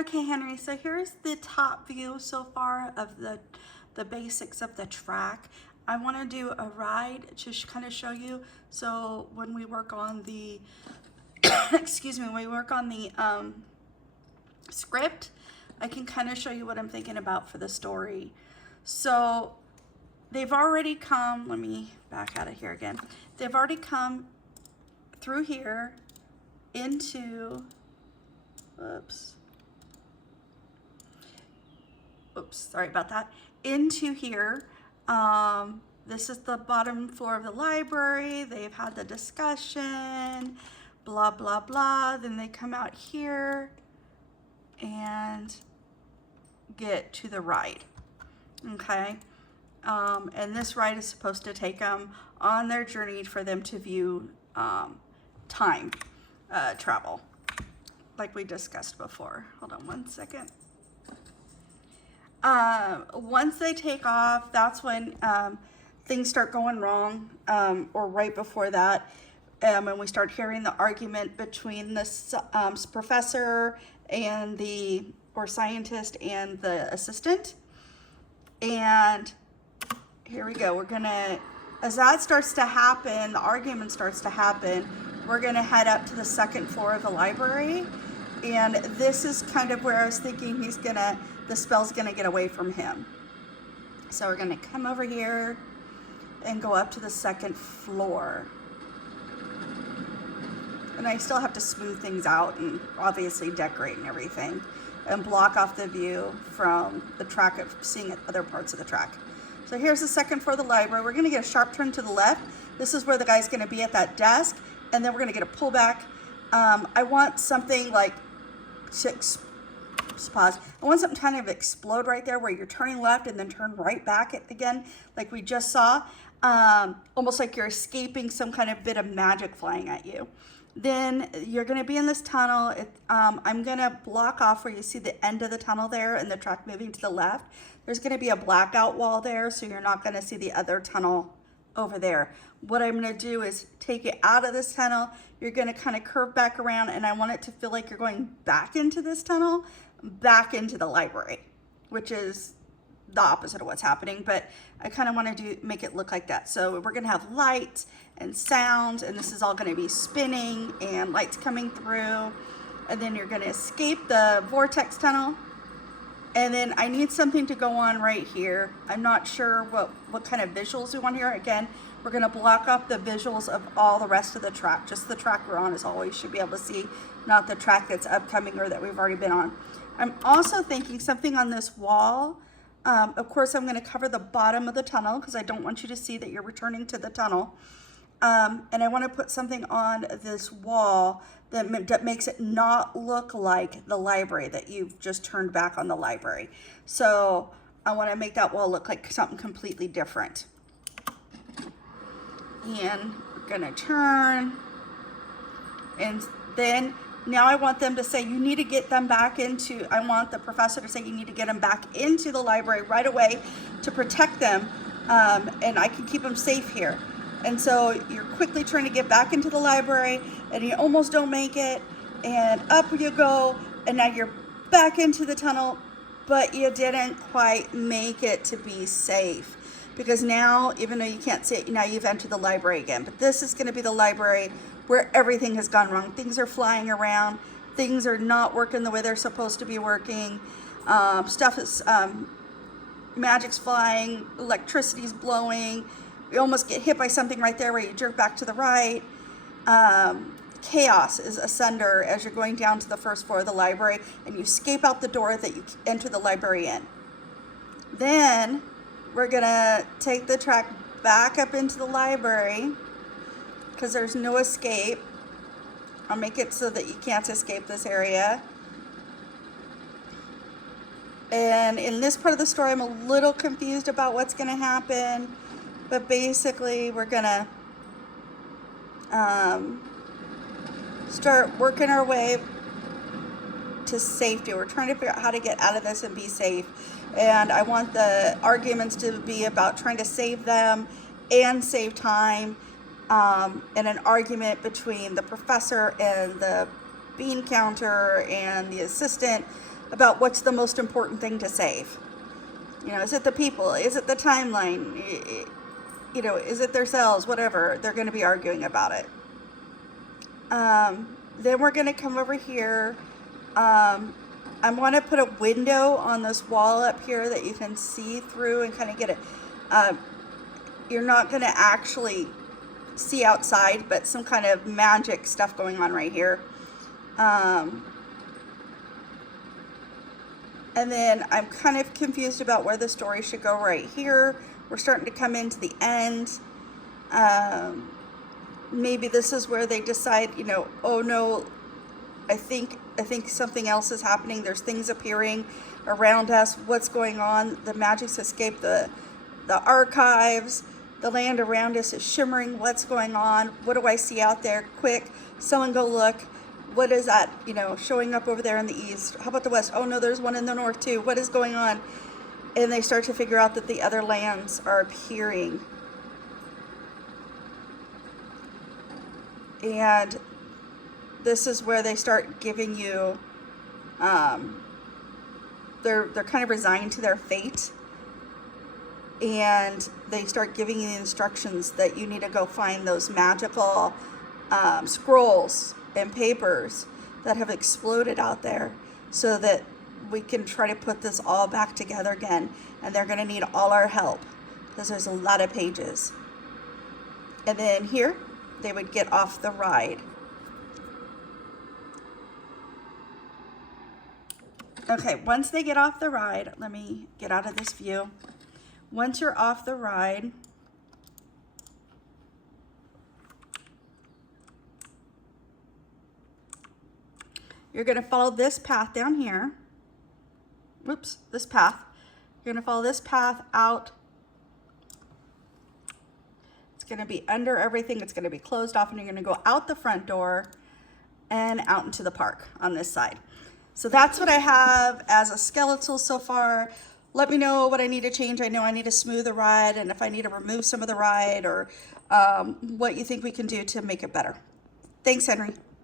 Okay, Henry, so here's the top view so far of the basics of the track. I want to do a ride to kind of show you. So when we work on the, excuse me, when we work on the script, I can kind of show you what I'm thinking about for the story. So they've already come, let me back out of here again. They've already come through here into, sorry about that, into here. This is the bottom floor of the library. They've had the discussion, blah, blah, blah. Then they come out here and get to the ride, okay? And this ride is supposed to take them on their journey for them to view time travel, like we discussed before. Hold on one second. Once they take off, that's when things start going wrong, or right before that, and we start hearing the argument between the professor and or scientist and the assistant. And here we go. We're gonna, as that starts to happen, the argument starts to happen, we're gonna head up to the second floor of the library. And this is kind of where I was thinking the spell's gonna get away from him. So we're gonna come over here and go up to the second floor. And I still have to smooth things out and obviously decorate and everything and block off the view from the track of seeing other parts of the track. So here's the second floor of the library. We're gonna get a sharp turn to the left. This is where the guy's gonna be at that desk, and then we're gonna get a pullback. I want something like, pause. I want something kind of explode right there where you're turning left and then turn right back again, like we just saw. Almost like you're escaping some kind of bit of magic flying at you. Then you're gonna be in this tunnel. I'm gonna block off where you see the end of the tunnel there and the track moving to the left. There's gonna be a blackout wall there, so you're not gonna see the other tunnel over there. What I'm gonna do is take it out of this tunnel. You're gonna kind of curve back around, and I want it to feel like you're going back into this tunnel, back into the library, which is the opposite of what's happening, but I kind of want to make it look like that. So we're gonna have lights and sounds, and this is all gonna be spinning and lights coming through, and then you're gonna escape the vortex tunnel. And then I need something to go on right here. I'm not sure what kind of visuals we want here. Again, we're gonna block off the visuals of all the rest of the track. Just the track we're on is all we should be able to see, not the track that's upcoming or that we've already been on. I'm also thinking something on this wall. Of course, I'm gonna cover the bottom of the tunnel because I don't want you to see that you're returning to the tunnel. And I wanna put something on this wall that makes it not look like the library, that you've just turned back on the library. So I wanna make that wall look like something completely different. And we're gonna turn, and then now I want them to say, you need to get them back into, I want the professor to say, you need to get them back into the library right away to protect them, and I can keep them safe here. And so you're quickly trying to get back into the library, and you almost don't make it, and up you go, and now you're back into the tunnel, but you didn't quite make it to be safe. Because now, even though you can't see it, now you've entered the library again. But this is gonna be the library where everything has gone wrong. Things are flying around. Things are not working the way they're supposed to be working. Stuff is, magic's flying, electricity's blowing. You almost get hit by something right there where you jerk back to the right. Chaos is asunder as you're going down to the first floor of the library, and you escape out the door that you enter the library in. Then we're gonna take the track back up into the library because there's no escape. I'll make it so that you can't escape this area. And in this part of the story, I'm a little confused about what's gonna happen, but basically we're gonna start working our way to safety. We're trying to figure out how to get out of this and be safe. And I want the arguments to be about trying to save them and save time, and an argument between the professor and the bean counter and the assistant about what's the most important thing to save. You know, is it the people? Is it the timeline? You know, is it their cells? Whatever. They're going to be arguing about it. Then we're going to come over here. I want to put a window on this wall up here that you can see through and kind of get it. You're not going to actually see outside, but some kind of magic stuff going on right here. And then I'm kind of confused about where the story should go right here. We're starting to come into the end. Maybe this is where they decide, you know, oh no, I think something else is happening. There's things appearing around us. What's going on? The magic's escaped the archives. The land around us is shimmering. What's going on? What do I see out there? Quick, someone go look. What is that, you know, showing up over there in the east? How about the west? Oh no, there's one in the north too. What is going on? And they start to figure out that the other lands are appearing. And this is where they start giving you, they're kind of resigned to their fate. And they start giving you the instructions that you need to go find those magical scrolls and papers that have exploded out there so that we can try to put this all back together again. And they're going to need all our help because there's a lot of pages. And then here, they would get off the ride. Okay, once they get off the ride, let me get out of this view. Once you're off the ride, you're going to follow this path down here. Whoops, this path. You're going to follow this path out. It's going to be under everything. It's going to be closed off, and you're going to go out the front door and out into the park on this side. So that's what I have as a skeletal so far. Let me know what I need to change. I know I need to smooth the ride, and if I need to remove some of the ride, or what you think we can do to make it better. Thanks, Henry.